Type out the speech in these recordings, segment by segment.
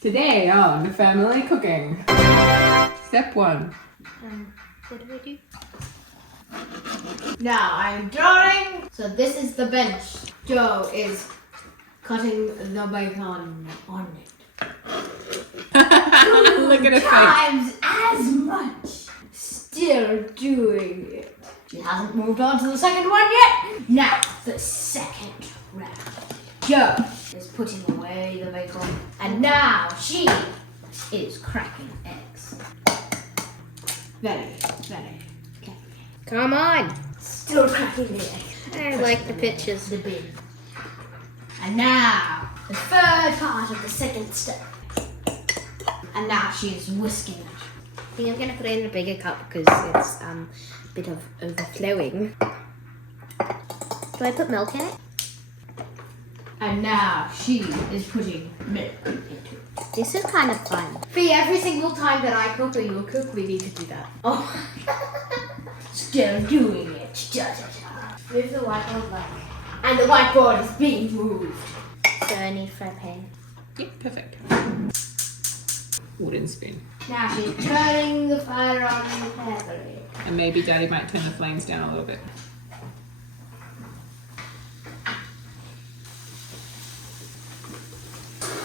Today on the family cooking. Step 1. What do we do? Now I'm drawing. So this is the bench. Joe is cutting the bacon on it. Look at her face. Times as much. Still doing it. She hasn't moved on to the second one yet. Now the second round. Joe is putting away the bacon, and now she is cracking eggs. Very carefully. Come on. Still cracking the eggs. I like the pictures. The bin. And now the third part of the second step. And now she is whisking it. I think I'm going to put it in a bigger cup because it's a bit of overflowing. Do I put milk in it? And now she is putting milk into it. This is kind of fun. Fee, every single time that I cook or you cook, we need to do that. Oh. Still doing it. Move the whiteboard back. And the whiteboard is being moved. So I need fry pan. Yep, perfect. Wooden spoon. Now she's turning the fire on heavily. And maybe Daddy might turn the flames down a little bit.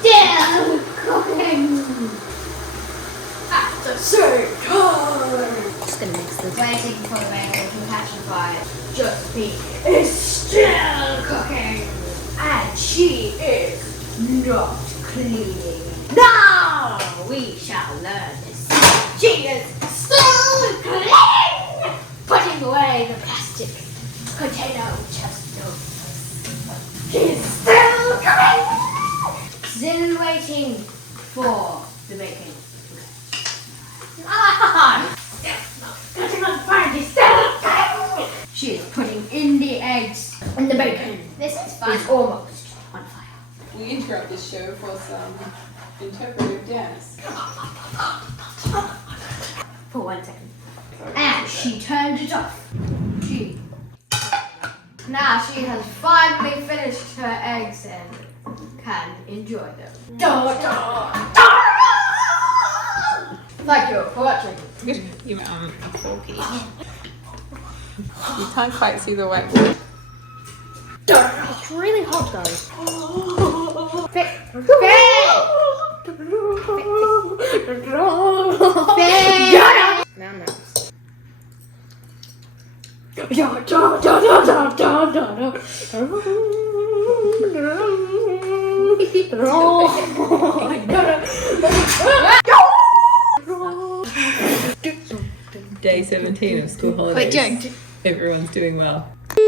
Still cooking. At the same time. Just going to mix this. Waiting for the bacon to catch the fire. Josephine is still cooking. And she is not cleaning. Now we shall learn this. She is still cleaning. Putting away the plastic container which has no purpose. She's still cooking. Still waiting for the bacon. Cutting on fire, she's still cooking. She is putting in the eggs and the bacon. This is fun. It's almost on fire. We interrupt this show for some interpretive dance. For 1 second. And she turned it off. Now she has finally finished her eggs and can enjoy them. Thank you for watching. You're forky. You can't quite see the whiteboard. It's really hot though. Now I'm nervous. Day 17 of school holidays. Wait, Joe. Everyone's doing well.